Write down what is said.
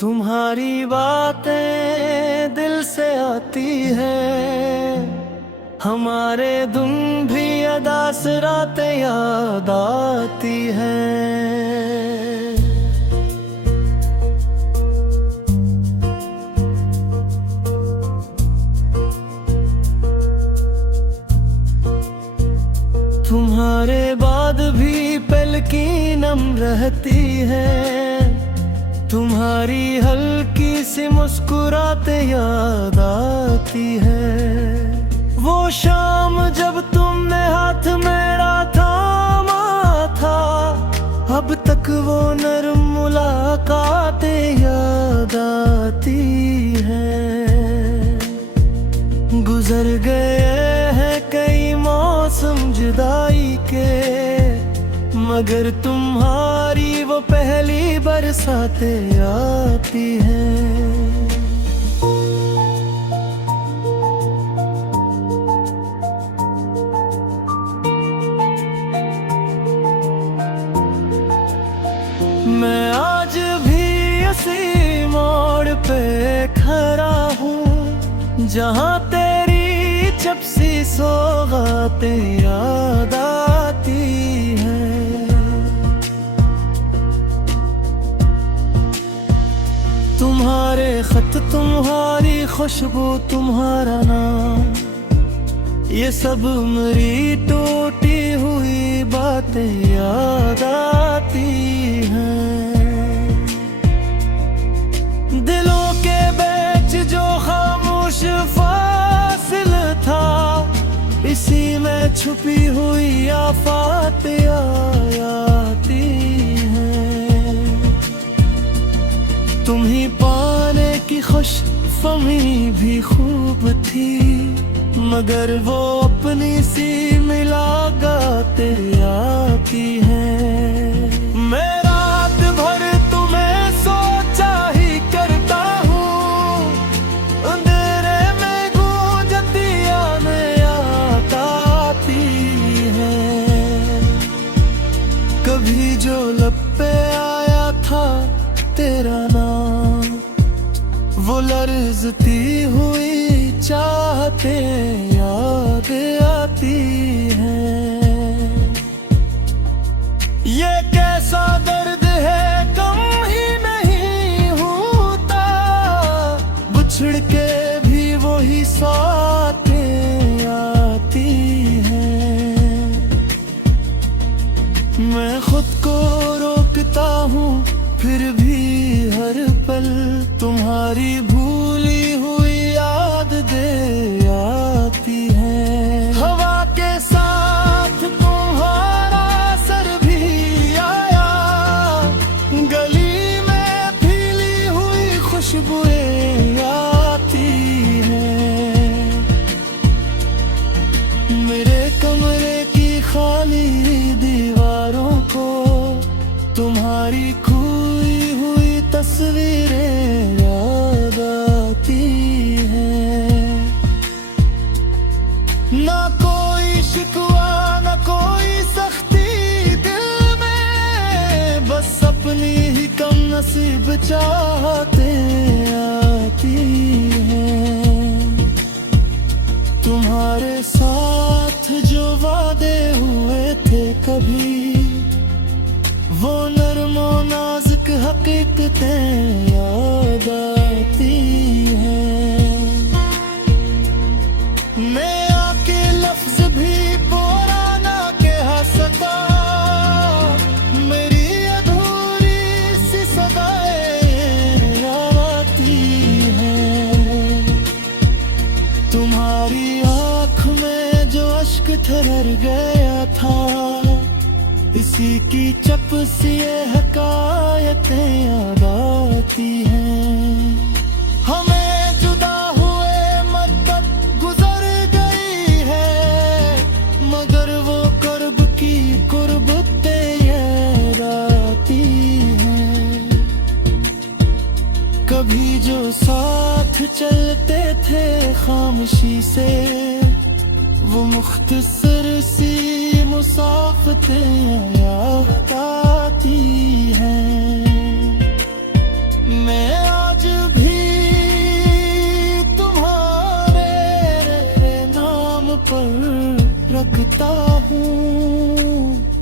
तुम्हारी बातें दिल से आती है, हमारे धुन भी अदा से रातें याद आती है। तुम्हारे बाद भी पल की नम रहती है, तुम्हारी हल्की सी मुस्कुराते याद आती है। वो शाम जब तुमने हाथ मेरा थामा था, अब तक वो नर्म मुलाकातें याद आती है। गुजर गए हैं कई मौसम जुदाई के, मगर तुम्हारी वो पहली बरसातें आती हैं। मैं आज भी इसी मोड़ पे खड़ा हूँ, जहाँ तेरी चपसी सौगातें याद आती हैं। तुम्हारे खत, तुम्हारी खुशबू, तुम्हारा नाम, ये सब मेरी टूटी हुई बातें याद आती हैं। दिलों के बीच जो खामोश फासिल था, इसी में छुपी हुई आफातें आती हैं। तुम्हीं पाने की खुश फमी भी खूब थी, मगर वो अपनी सी मुलाकातें आती हैं। मैं रात भर तुम्हें सोचा ही करता हूँ, अंधेरे में गूंजती यादें याद आती हैं। कभी जो लब पे आया था तेरा नाम, वो लर्जती हुई चाहतें याद आती हैं। ये कैसा दर्द है कम ही नहीं होता, बिछड़ के भी वही साथें आती हैं। मैं खुद को रोकता हूँ, फिर भी हर पल तुम्हारी भूली हुई याद दे आती है। हवा के साथ तुम्हारा सर भी आया, गली में फैली हुई खुशबुएं आती हैं। मेरे कमरे की खाली दीवारों को तुम्हारी खोई हुई तस्वीरें याद आती हैं। ना कोई शिकवा ना कोई सख्ती दिल में, बस अपनी ही कम नसीब चाहतें आती हैं। तुम्हारे साथ जो वादे हुए थे कभी, वो नर्मो नाजुक हकीकतें याद आती हैं। मैं आके लफ्ज भी पूरा ना कह सका, मेरी अधूरी सी सदाएं आती हैं। तुम्हारी आँख में जो अश्क ठहर गया था, इसी की चप सी हकायतें याद आती हैं। हमें जुदा हुए मद्दत गुजर गई है, मगर वो कर्ब की कुर्बतें याद आती हैं। कभी जो साथ चलते थे खामोशी से, वो मुख्तसर सी मुसाफतें याद आती हैं। मैं पर रखता हूँ।